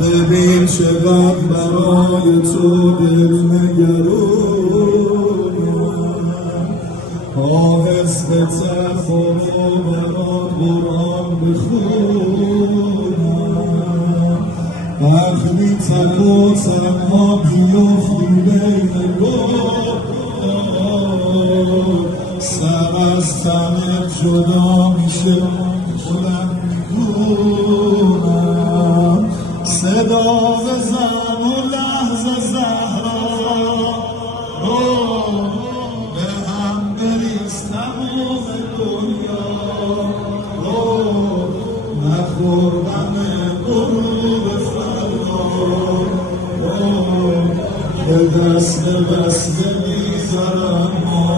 ببین چقدر برای تو دل نگرانم، آهسته تر خدا برات قرآن بخونم. وقتی تک و تنها بیفتی بین گفتار، سر از تنت جدا میشه خودم میدونم. صدا بزن و لحظه زهرا به هم بریز تمام دنیا، نخور غم غروب فردا، به دست بسته میذارم ما.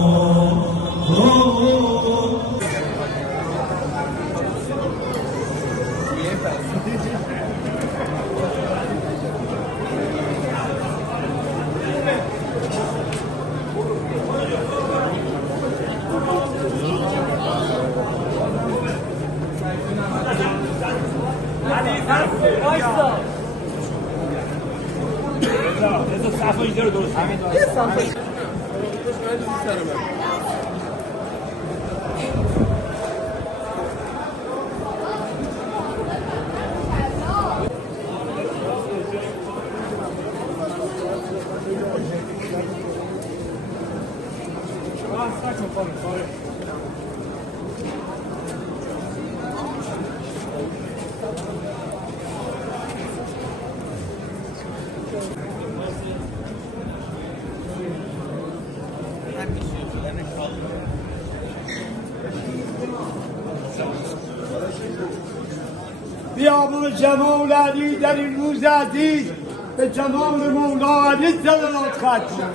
بیامون جمال علی در این روز عزیز به جمال مولا علی صلوات ختم.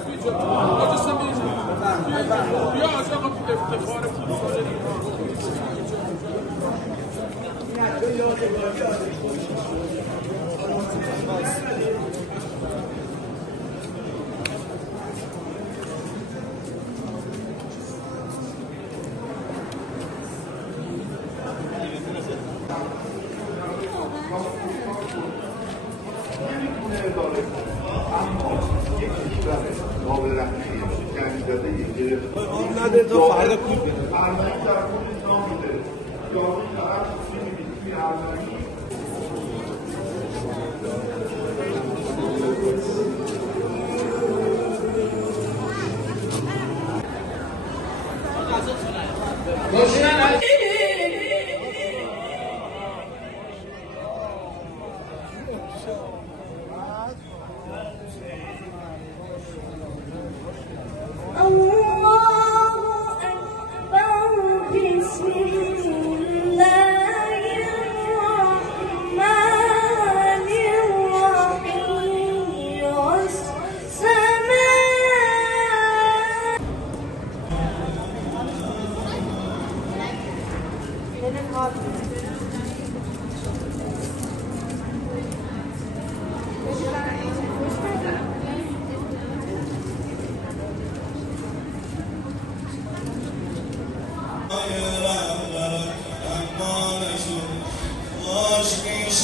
نده تو فردا کوب بده.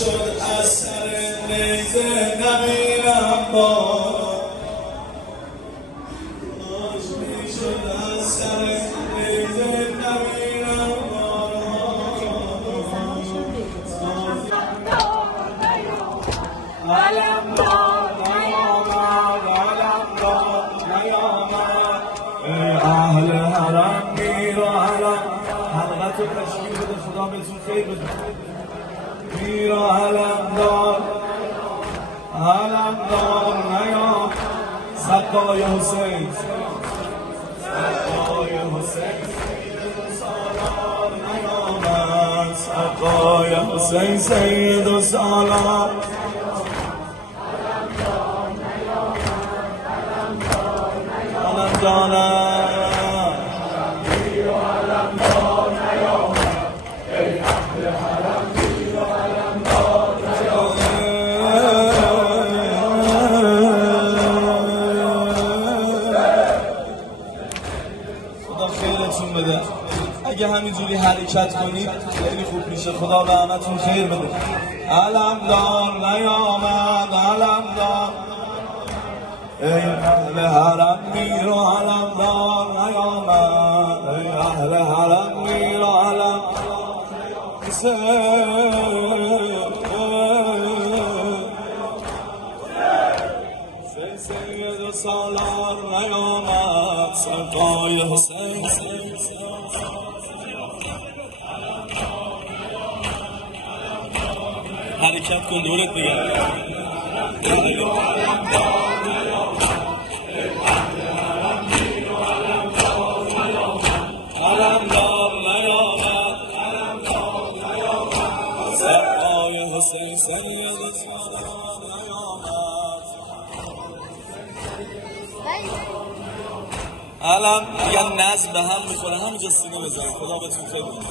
شد از سر نیزه نمیرم بارا آشمی شد از سر نیزه نمیرم بارا علم دار نیامد علم دار نیامد ای اهل حرم میر و حرم حلقت رو تشکیل بده خدا بهتون خیر بده میر و علم دار نیام سقای حسین سقای حسین سالار نیامد سقای حسین سید و سالار علم دارم میر و علم دار نیامد ای اهل حرم میر و علم دار خدا خیرتون بده. اگه همینجوری حرکت کنید خیلی خوب میشه. خدا به همتون خیر بده. علم دار نیامد علم دار ای اهل حرم میر و علم دار نیامد ای اهل حرم میر و علم سید و سالار نیامد سقای حسین حرکت کن دورت بگرد علم دار نیامد سقای حسین سید و سالار نیامد علم اگر نظم به هم میخوره همینجا سینه بزنید. خدا بهتون خیر بده.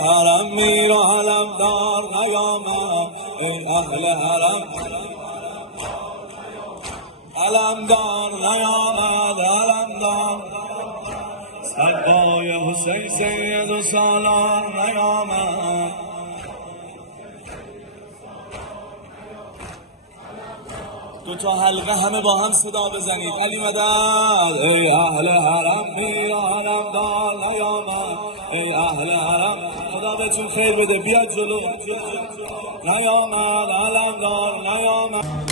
حرم میر و علم دار نیامد ای اهل حرم علم دار نیامد علم دار سقای حسین سید و سالار نیامد دو تا حلقه همه با هم صدا بزنید. علی مدد. ای اهل حرم میارم دار نیامد، ای اهل حرم خدا بهتون خیر بده. بیاد جلو. نیامد علم دار نیامد.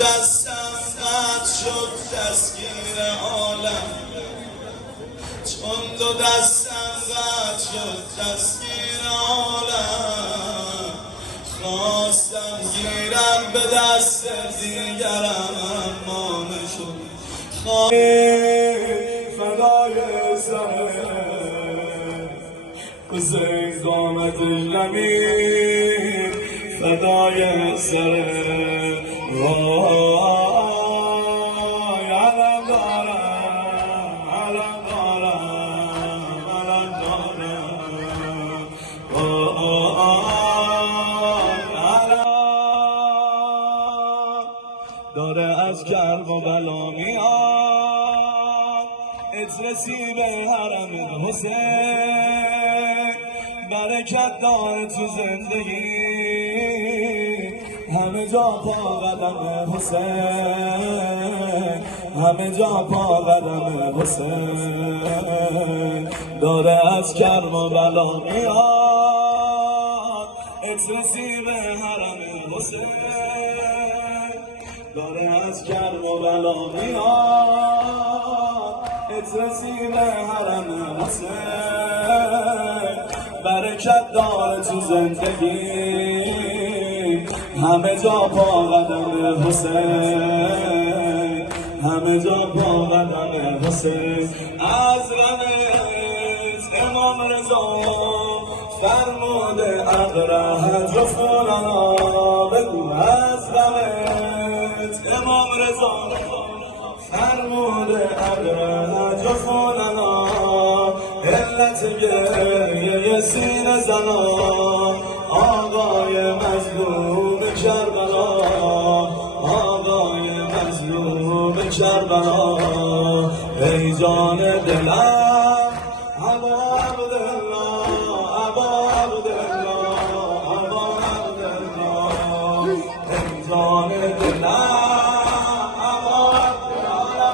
دستم قطع شد دستگیر عالم، چون دو دستم قطع شد دستگیر عالم، خواستم گیرم به دست دیگرم اما نشد. فدای سر حسین قامتش نمیر، فدای سر وای علم دارم، علم دارم، علم دارم، علم داره از کرب و بلا میاد، اجرسی به حرم حسین، برکت داره تو زندگی، همه جا پا قدم حسین، همه جا پا قدم حسین، داره از کرب و بلا میاد، اجرسی به حرم حسین، داره از کرب و بلا میاد، اجرسی به حرم حسین، برکت داره تو زندگی، همه جا پا قدم حسین، همه جا پا قدم حسین. از رمز امام رضا فرموده اقرهت رفولنا، بگو از رمز امام رضا فرموده اقرهت رفولنا، علت گریه سینه زنا آقای مظلوم کربلا، آقای مظلوم کربلا، ای جان دلم ابا عبدالله، ابا عبدالله، ابا عبدالله، ای جان دلم ابا عبدالله،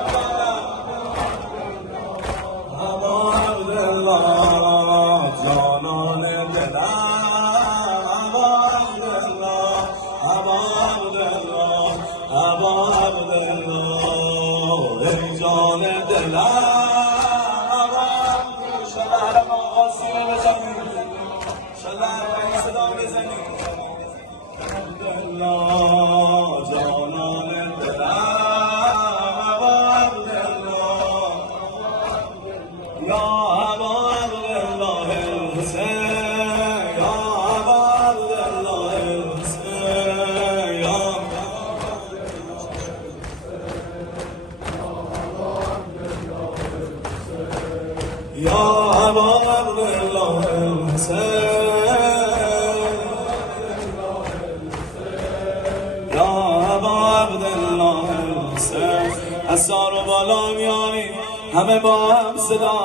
ابا عبدالله، جانان دلم ابا عبدالله، ای جان دلم ابا عبدالله. شلر ما آسیه بزنید، شلر ما صدا بزنید. عبدالله جانان دلم ابا عبدالله، یا ابا عبدالله الحسین، یا ابا عبدالله الحسین، یا ابا عبدالله الحسین، یا ابا عبدالله الحسین. اثار و بالا میاریم همه با هم صدا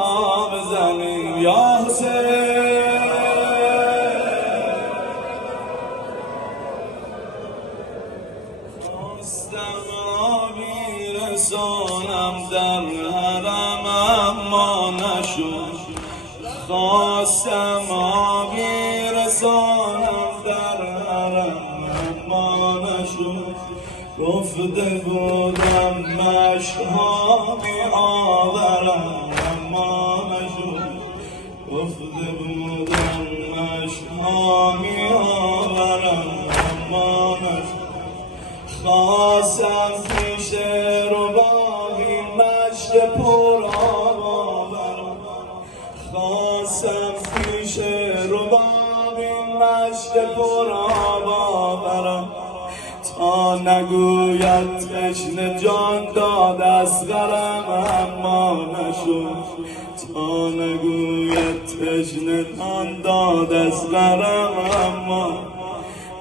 بزنیم، یا حسین. خواستم آبی رسانم در حرم اما نشد، خواستم آبی رسانم در حرم اما نشد، گفته بودم مشک‌ها می آورم اما نشد، گفته بودم مشک‌ها می آورم اما نشد، خواستم پیش ربابی مشک پر آورم نگوید تشنه جان داد از غرم اما نشد، تا نگوید تشنه جان داد از غرم اما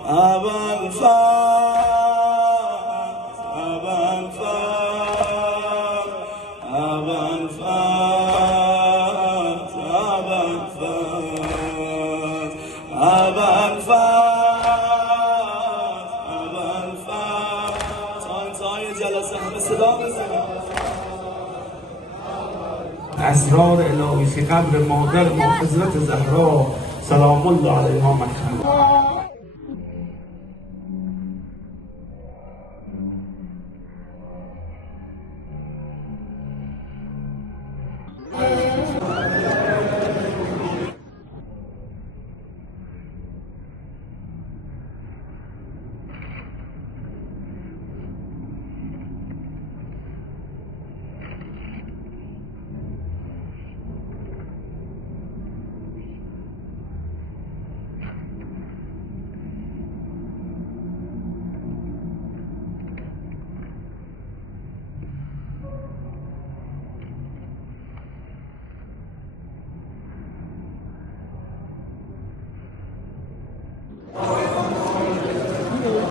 ابوالفضل جلسه همه صدا بزنید. اسرار الهی فی قبر مادر ما حضرت زهرا سلام الله علیها مکتوب.